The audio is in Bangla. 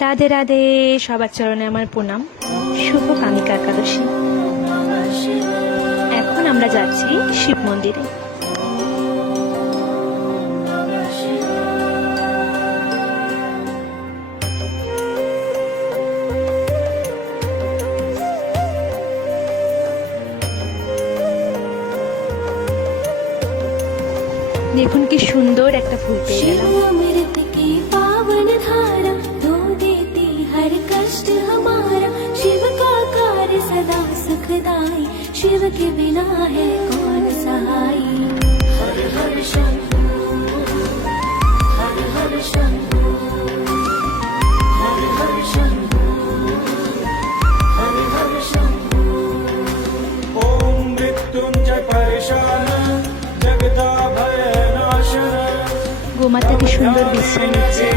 রাধে রাধে, সবার চরণে আমার প্রণাম। শুভ কামিকা একাদশী। এখন আমরা যাচ্ছি শিব মন্দিরে। দেখুন কি সুন্দর একটা ফুল পেয়ে গেলাম। शिव के बिना है कौन सहाय। हर हर शंभू, हर हर शंभू, हर हर शंभू, हर हर शंभू। ओम मृत्युंजय परेशान जगदा भय नाशन। গোমাতা কি সুন্দর বিশ্রাম নিচ্ছে।